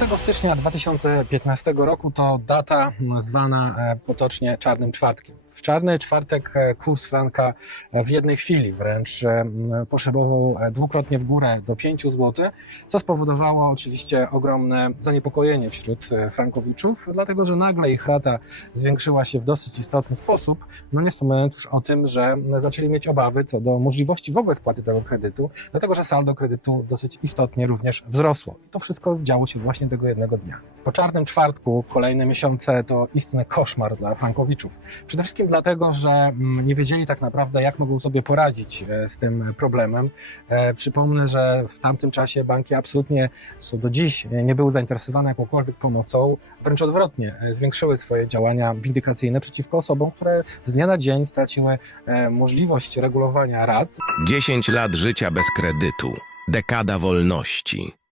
stycznia 2015 roku to data zwana e, potocznie Czarnym Czwartkiem. W Czarny Czwartek e, kurs franka e, w jednej chwili wręcz poszybował dwukrotnie w górę do 5 zł, co spowodowało oczywiście ogromne zaniepokojenie wśród frankowiczów, dlatego że nagle ich rata zwiększyła się w dosyć istotny sposób, no nie wspominając już o tym, że zaczęli mieć obawy co do możliwości w ogóle spłaty tego kredytu, dlatego że saldo kredytu dosyć istotnie również wzrosło. I to wszystko działo się właśnie tego jednego dnia. Po czarnym czwartku kolejne miesiące to istny koszmar dla frankowiczów. Przede wszystkim dlatego, że mm, nie wiedzieli tak naprawdę, jak mogą sobie poradzić e, z tym problemem. E, Przypomnę, że w tamtym czasie banki absolutnie, co do dziś, e, nie były zainteresowane jakąkolwiek pomocą, wręcz odwrotnie, zwiększyły swoje działania windykacyjne przeciwko osobom, które z dnia na dzień straciły możliwość regulowania rat 10 lat życia bez kredytu. Dekada wolności.